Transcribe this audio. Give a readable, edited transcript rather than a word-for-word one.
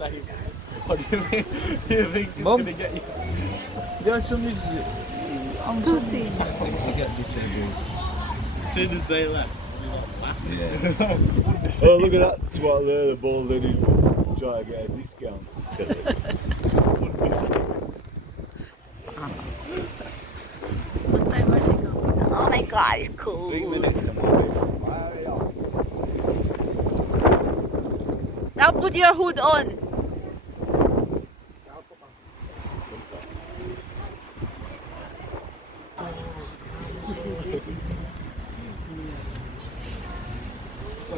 same. What do you mean? You think it's Mum? gonna get you? Yeah, some is. I'm Two some seniors. to get this every. As soon as they left, we were laughing. Yeah. Oh, look at that twat there, the bald headed one. Try to get a discount. What time are they going? Oh my god, it's cool. 3 minutes and we'll be way off. Now put your hood on. So,